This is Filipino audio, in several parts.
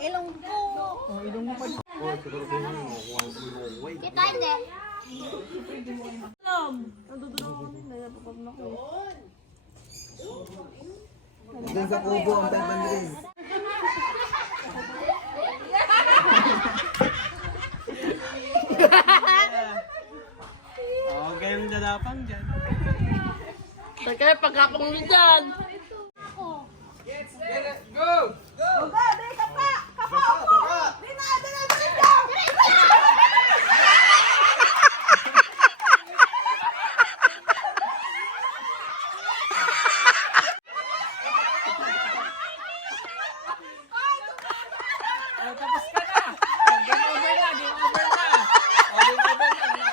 Ilong ko. Oh, ilong mo pa. Kita hindi. Nandudulong ako din. Napapag na ko. Diyan sa kubo ang tagpan rin. Oh, kayong dadapang dyan. Kaya pagkapang nyo dyan. Go! Go! Dali ka pa! Kapo! Dina! Tapos ka na! Game over na! Game over na! Game over na!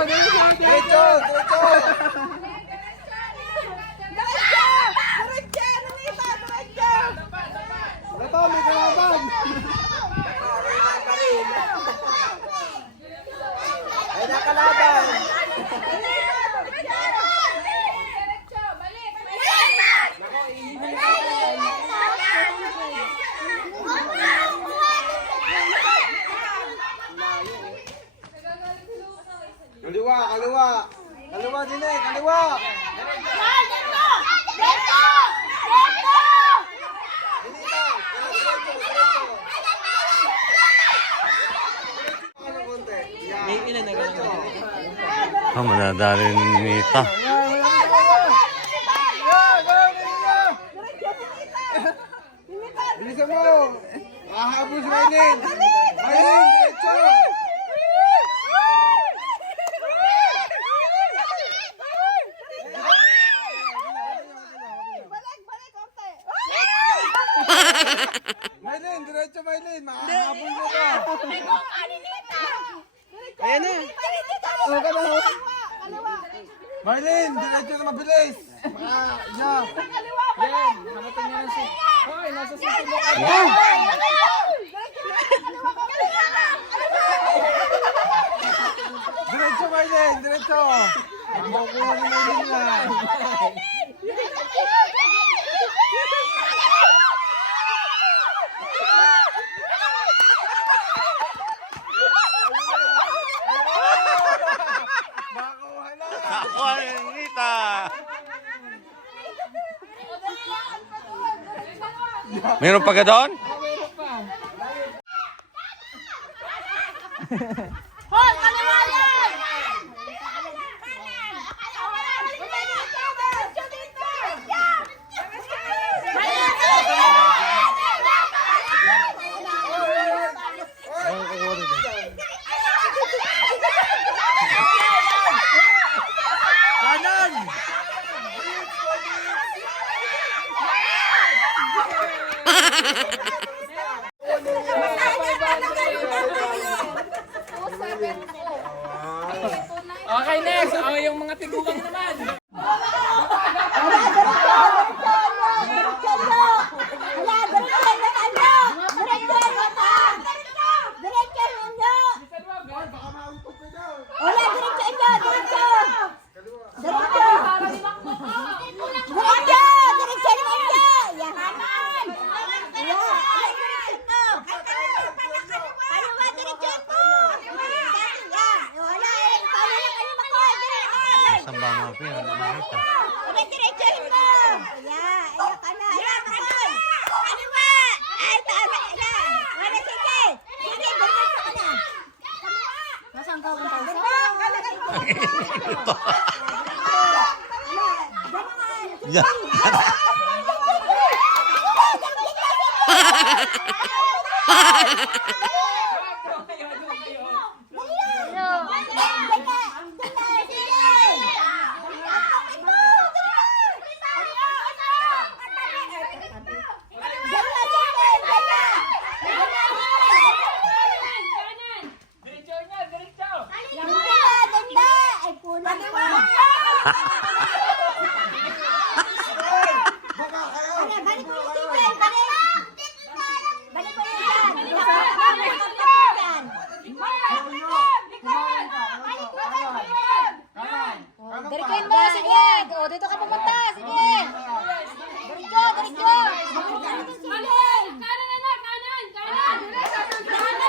Nandun na si Angel. Ay. Ah. Kaliwa, kaliwa. Kaliwa din eh, kaliwa. Dinita, diretso, diretso. Ano konti? Yan. May ilan na ganun. Madadali ni Nita. Bilisan mo. Mahabol si Maylin. Maylin, diretso. Maylin, diretso Maylin. Mahabol mo ka. Ayan na. Oh, ka na. Maylin, diretso na mabilis. Yeah. Yan, nakating niya na si... Hoy, nasa susunod ka. Diretso Maylin, diretso. Makukuha ni Maylin yan. Makuha na. Ako ang Nita. Meron pa ka doon? Meron pa. Hoy, kaliwayan! Kanan! Okay, next. Yung mga tigugang naman. Saan ba mga pira? Nakita. Diretsahin mo! Ayan, ayan ka na. Ayan, ayan. Kaliwa! Ay, tama. Ayan. Wala, sige. Sige, diretso ka na. Kaliwa! Nasaan ka punta? Ito. Yan. Diretso niya, diretso. Baka kayo! Balik mo yung tingin, balik! Balik mo yung yan! Diretsuhin mo, sige! O, dito ka pumunta, sige! Diretso, diretso! Kanan, anak, kanan! Kanan! Kanan!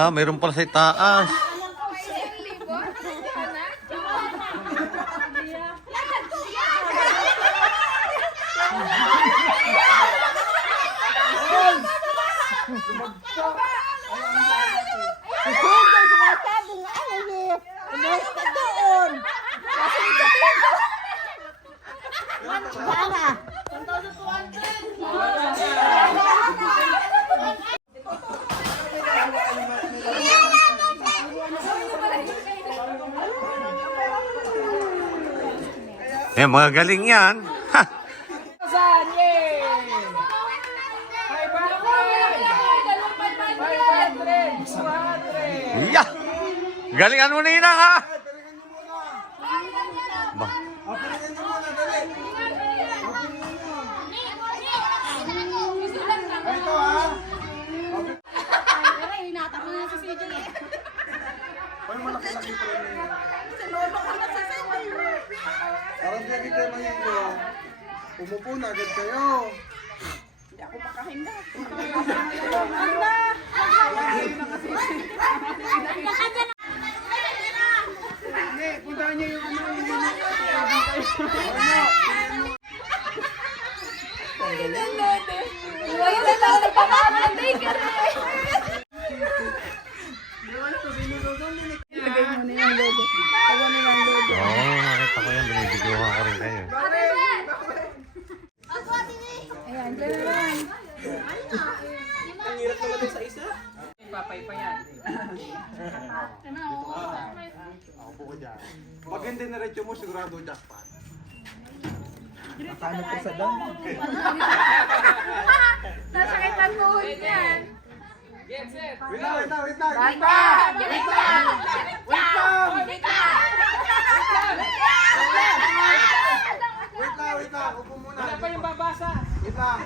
Ah, mayroon pala sa itaas. Hindi sinasabi nga ano eh. Umuhos ka doon. Kasi sana. Eh, mga galing yan. Ha! Saan? Yay! 500! 500! 200! Yeah! Galingan mo Ninang ha! Pilingan nyo muna. Ba, Pilingan nyo muna, dali. Ito ha. Ay, malaki-laki pa rin yun. Parang di agad kayo mahingo. Umupo na agad kayo. Hindi, puntahan niyo yung ano. oo, nakita ko yan. Binibidyohan ko rin kayo. Papay pa yan. Ako ko dyan. Pag hindi na-retso mo, sigurado jackpot. Nasakit ang tuhod niyan. Get set! Wait lang, wait lang, wait lang. Wait lang! Wait lang! Wait lang! Wait lang, wait lang. Upo muna. Wala pa yung babasa. Wait lang.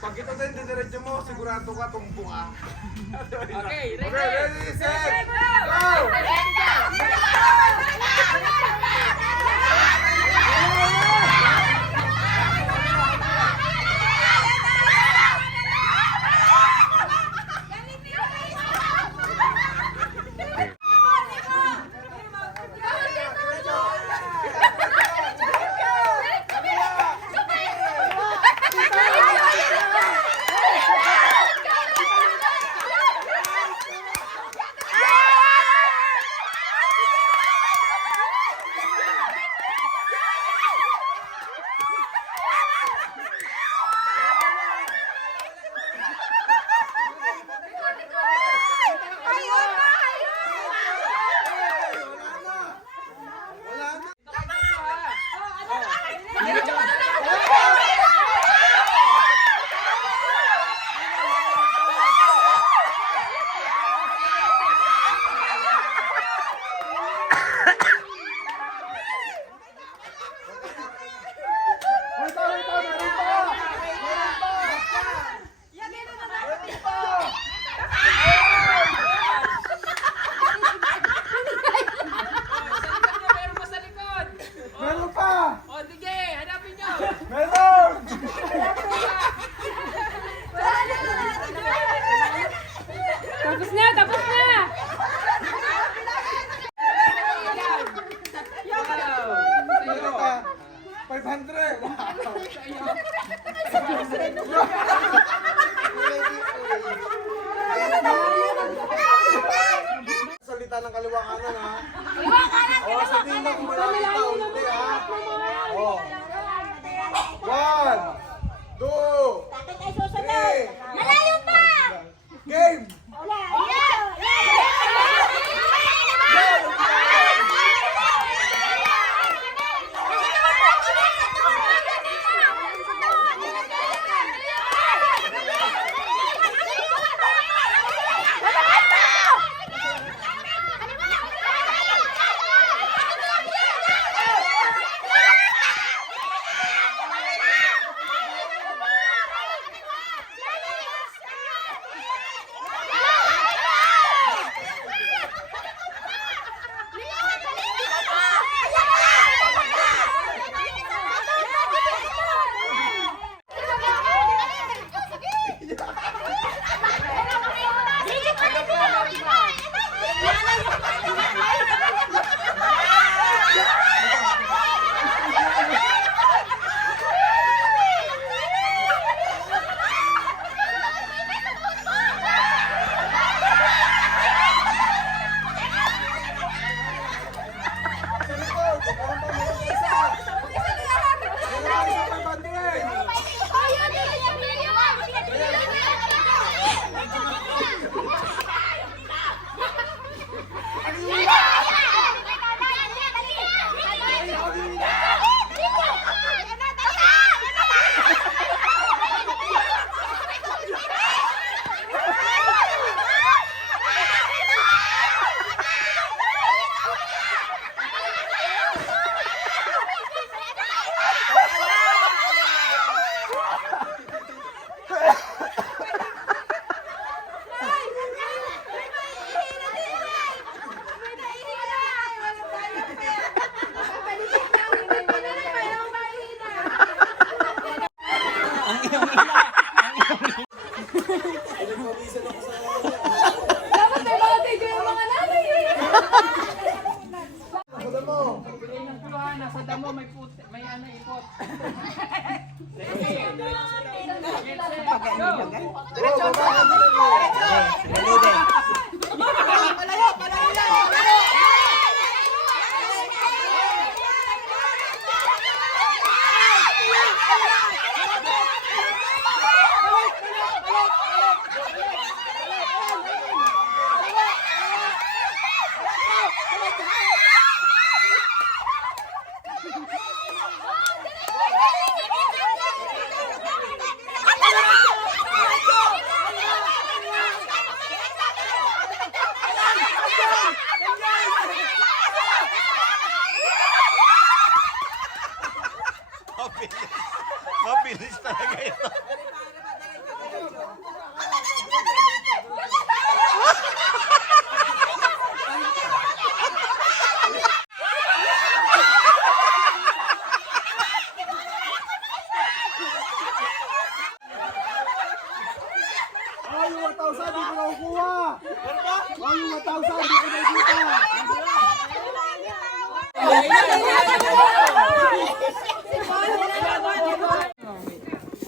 Pag ito din diniretso mo, sigurado ka tumpo ka. Okay, ready? Okay, ready, set, go! Meron pa sa likod. Meron pa! O, sige, hanapin nyo. Meron! Tapos na, tapos na! Meron pa! 500! Salita ng kaliwa kanan ha. O, sabihin mo kung malakita o hindi ha. O. 1, 2, Bakit ay susunod? 3. Malayo pa! Game! Wala! Wala! nakuha. Oh, yung 1,000, di ko nakikita.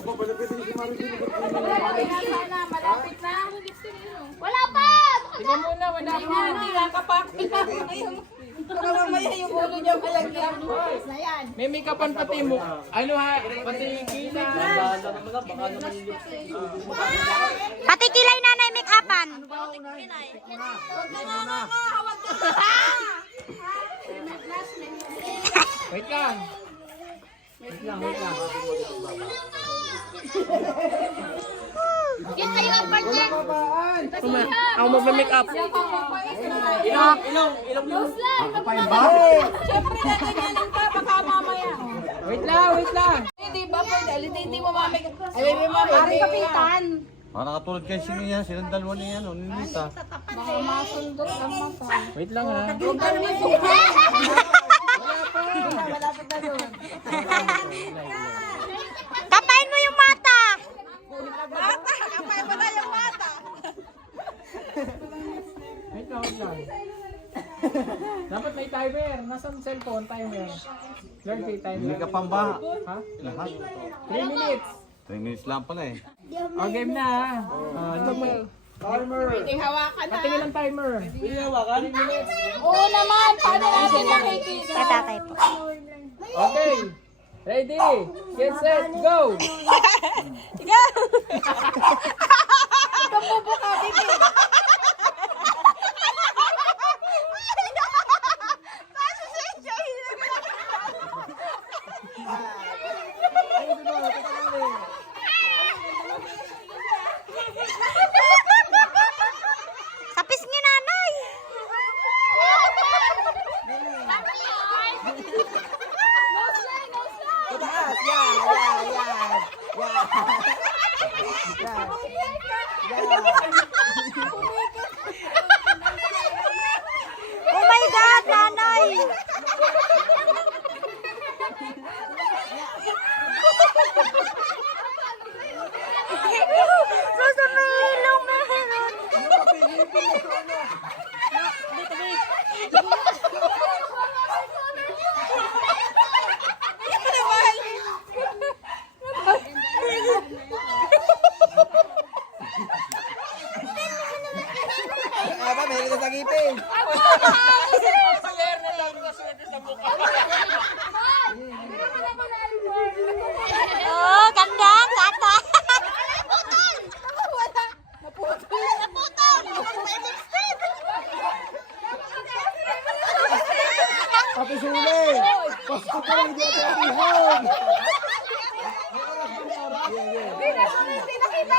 Ako, palapitin si Maribel. Wala pa! Tingnan muna, wala pa. Hindi nakapak. May make-upan pati mo. Ano ha? Pati yung kila. Pati kilay nanay make-upan. Wait lang. Yan kayo ang partner. Ako mag-make up. Wait lang. Hindi ba pwede? Hindi mo mamig. Ay, may mamig. Kapitan. Parang katulad kayo silang dalawa na yan, Ninita. Baka masundot ang mata. Wait lang ha. Huwag ka naman suka. Malapit na doon. Kapain mo yung mata. Kapain mo na yung mata. Wait lang. Dapat may timer. Nasaan cellphone timer? Lord, may timer. Hindi ka pamba. Ha? Lahat. 3 minutes. 3 minutes lang pala eh. O, game na ha. Timer. Patingin ang timer. Oo naman. Paano natin nakikita? Katatay po. Okay. Ready? Get set, go! Sa pisngi nanay. Oh my God, nanay! Susunod meron. Aba, meron ka sa ngipin. Oh, gandang tata. Naputol. Tapos huli. Pasko pa lang, hindi natin atihon.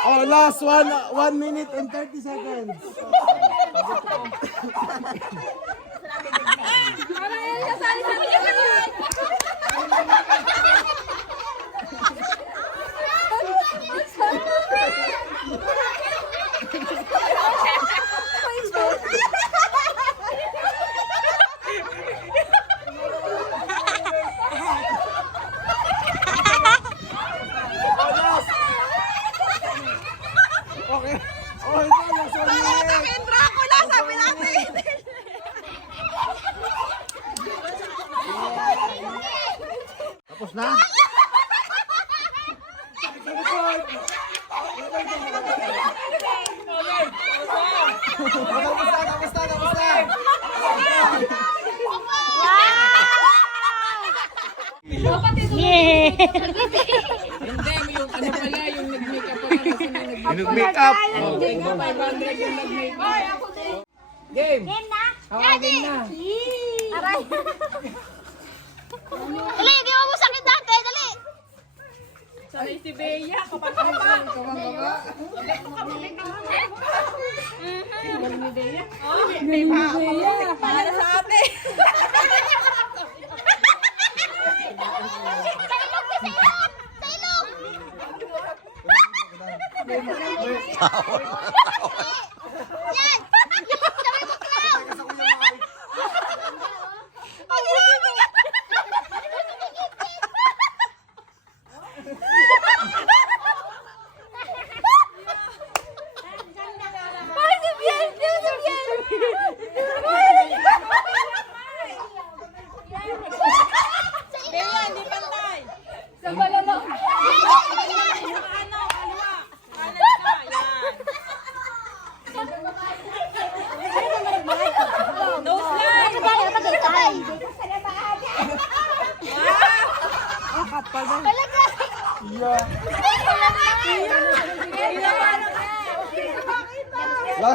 Oh, last 1 minute and 30 seconds. Okay. Oh, ito last 1 minute. Dracula, sabi natin. Tapos na? Tapos na. Yeah. Hindi, yung ano pala, yung nag-make up pala kasi Nag-make up. Oh, 500 yung nag-make up. Game! Game na? Game na! Aray. Dali, di mo sakit dati. Dali. Sanay si Bea, kapag Para sa ate. Yan. Sabi mo clown. Parang si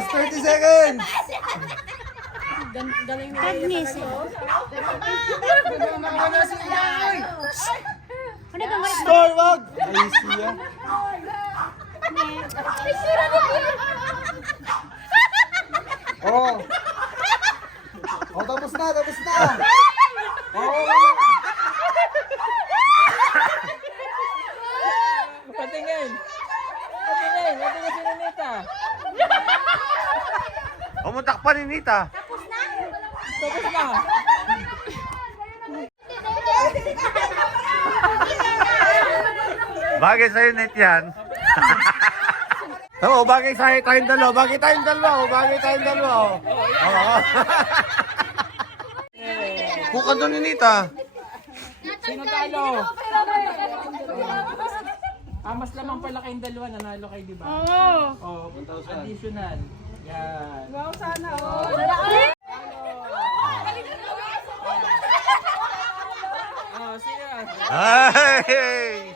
Last 30 seconds. Agnes. Ano ba nga? Stoy, wag. Ay, siya. Oh. Oh, tapos na, tapos na. Oh. Patingin. Patingin si Renita. Umutak pa ni Nita. Tapos na. Bagay sa'yo, Net, yan. Oo, bagay sa'yo tayong dalawa. Bagay tayong dalawa. Bagay tayong dalawa. Oo. Buka doon ni Nita. Sino talo? Mas lamang pala kayong dalawa, nanalo kayo, di ba? Oo. Additional. Yan. Wow, sana. Sino? Ay!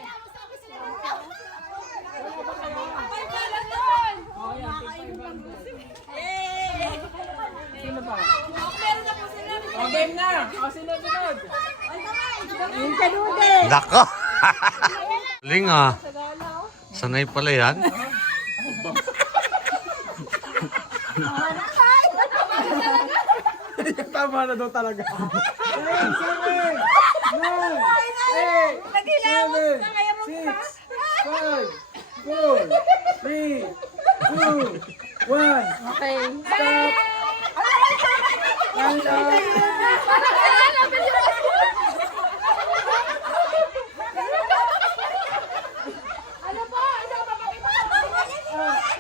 Sino ba? Game na! Sunod! Yung kanude. Nako! Ling ah. Sanay pala yan. Tama na daw talaga. 7, 9, 8, 7, 6, 5, 4, 3, 2, 1. Okay. Stop! Time up!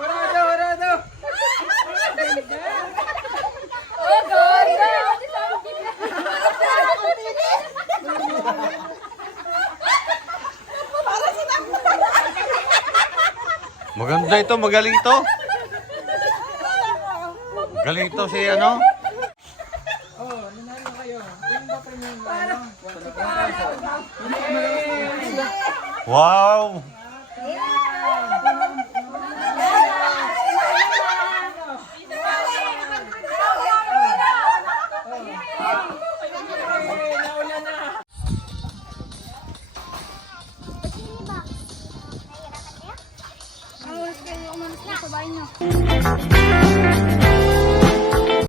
Parado! Maganda ito, magaling ito. Galing ito si ano? Oh, nanalo kayo. Yung ba premium ano? Wow! Nauna na. Umalis kayo, umalis na sa bahay niyo.